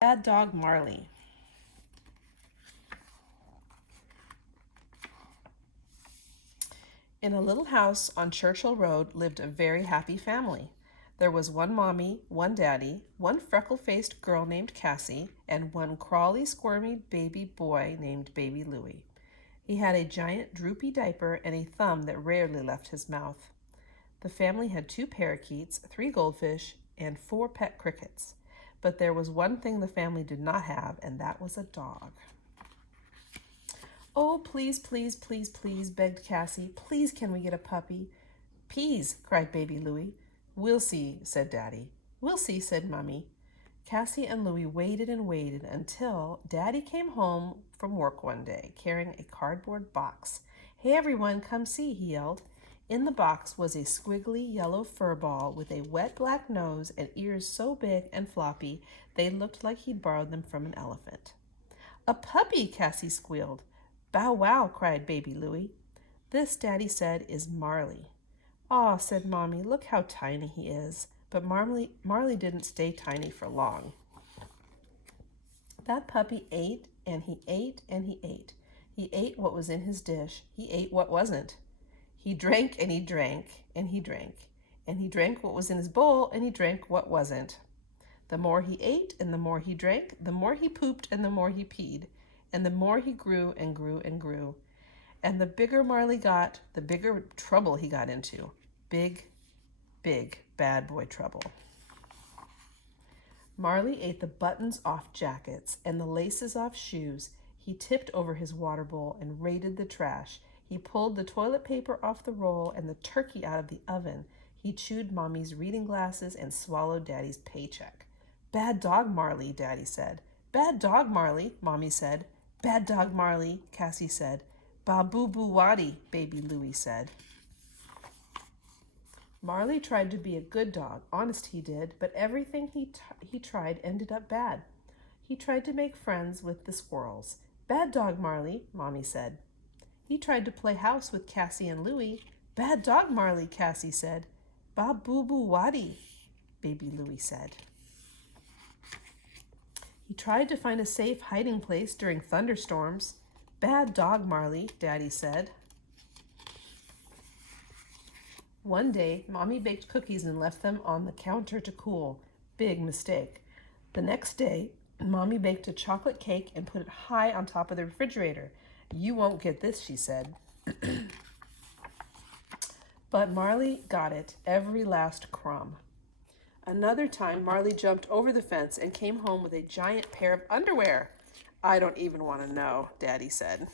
Bad Dog Marley. In a little house on Churchill Road lived a very happy family. There was one mommy, one daddy, one freckle-faced girl named Cassie, and one crawly, squirmy baby boy named Baby Louie. He had a giant droopy diaper and a thumb that rarely left his mouth. The family had 2 parakeets, 3 goldfish, and 4 pet crickets. But there was one thing the family did not have, and that was a dog. "Oh, please, please, please, please," begged Cassie. "Please, can we get a puppy?" "Peas," cried Baby Louie. "We'll see," said Daddy. "We'll see," said Mummy. Cassie and Louie waited and waited until Daddy came home from work one day carrying a cardboard box. "Hey, everyone, come see," he yelled. In the box was a squiggly yellow fur ball with a wet black nose and ears so big and floppy they looked like he'd borrowed them from an elephant. "A puppy!" Cassie squealed. "Bow wow!" cried Baby Louie. "This," Daddy said, "is Marley." "Aw," said Mommy, "look how tiny he is." But Marley didn't stay tiny for long. That puppy ate and he ate and he ate. He ate what was in his dish. He ate what wasn't. He drank and he drank and he drank. And he drank what was in his bowl and he drank what wasn't. The more he ate and the more he drank, the more he pooped and the more he peed. And the more he grew and grew and grew. And the bigger Marley got, the bigger trouble he got into. Big, big bad boy trouble. Marley ate the buttons off jackets and the laces off shoes. He tipped over his water bowl and raided the trash. He pulled the toilet paper off the roll and the turkey out of the oven. He chewed Mommy's reading glasses and swallowed Daddy's paycheck. "Bad dog, Marley," Daddy said. "Bad dog, Marley," Mommy said. "Bad dog, Marley," Cassie said. "Ba-boo-boo-waddy," Baby Louie said. Marley tried to be a good dog, honest he did, but everything he tried ended up bad. He tried to make friends with the squirrels. "Bad dog, Marley," Mommy said. He tried to play house with Cassie and Louie. "Bad dog, Marley," Cassie said. "Ba-boo-boo-waddy," Baby Louie said. He tried to find a safe hiding place during thunderstorms. "Bad dog, Marley," Daddy said. One day, Mommy baked cookies and left them on the counter to cool. Big mistake. The next day, Mommy baked a chocolate cake and put it high on top of the refrigerator. "You won't get this," she said. But Marley got it, every last crumb. Another time, Marley jumped over the fence and came home with a giant pair of underwear. "I don't even want to know," Daddy said.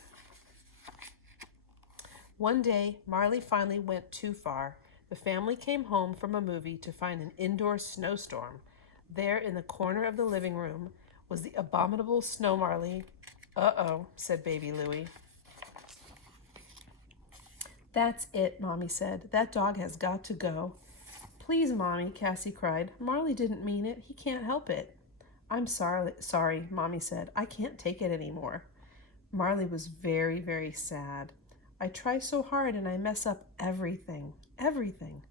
One day, Marley finally went too far. The family came home from a movie to find an indoor snowstorm. There in the corner of the living room was the abominable Snow Marley. "Uh-oh," said Baby Louie. "That's it," Mommy said. "That dog has got to go." "Please, Mommy," Cassie cried. "Marley didn't mean it. He can't help it." "I'm sorry," Mommy said. "I can't take it anymore." Marley was very, very sad. "I try so hard and I mess up everything. Everything."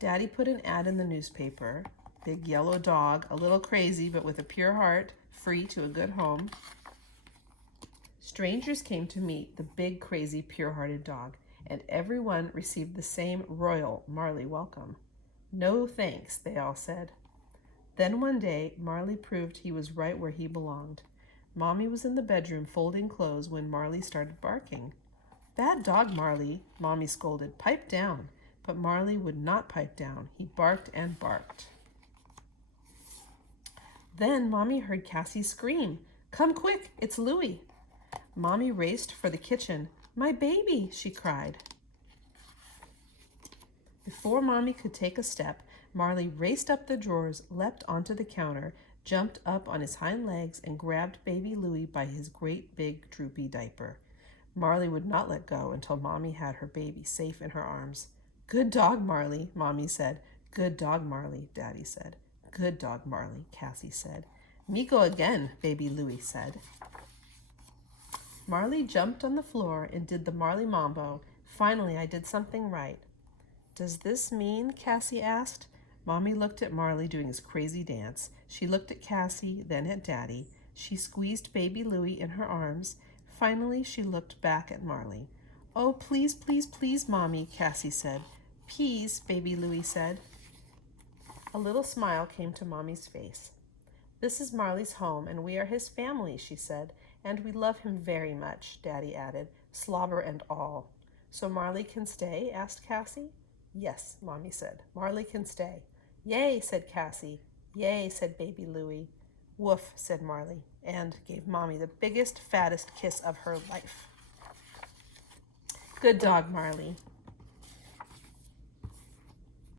Daddy put an ad in the newspaper. Big yellow dog, a little crazy but with a pure heart, free to a good home. Strangers came to meet the big, crazy, pure-hearted dog, and everyone received the same royal Marley welcome. "No thanks," they all said. Then one day, Marley proved he was right where he belonged. Mommy was in the bedroom folding clothes when Marley started barking. "Bad dog, Marley," Mommy scolded. "Pipe down." But Marley would not pipe down. He barked and barked. Then Mommy heard Cassie scream, "Come quick, it's Louie." Mommy raced for the kitchen. "My baby," she cried. Before Mommy could take a step, Marley raced up the drawers, leapt onto the counter, jumped up on his hind legs, and grabbed Baby Louie by his great big droopy diaper. Marley would not let go until Mommy had her baby safe in her arms. "Good dog, Marley," Mommy said. "Good dog, Marley," Daddy said. "Good dog, Marley," Cassie said. "Me go again," Baby Louie said. Marley jumped on the floor and did the Marley Mambo. "Finally, I did something right." "Does this mean," Cassie asked, Mommy looked at Marley doing his crazy dance. She looked at Cassie, then at Daddy. She squeezed baby Louie in her arms. Finally, she looked back at Marley. "Oh, please, please, please, Mommy," Cassie said. "Peas," baby Louie said. A little smile came to Mommy's face. "This is Marley's home, and we are his family," she said. "And we love him very much," Daddy added, slobber and all. "So Marley can stay?" asked Cassie. "Yes," Mommy said. "Marley can stay." "Yay," said Cassie. "Yay," said baby Louie. "Woof," said Marley, and gave Mommy the biggest, fattest kiss of her life. Good dog, Marley.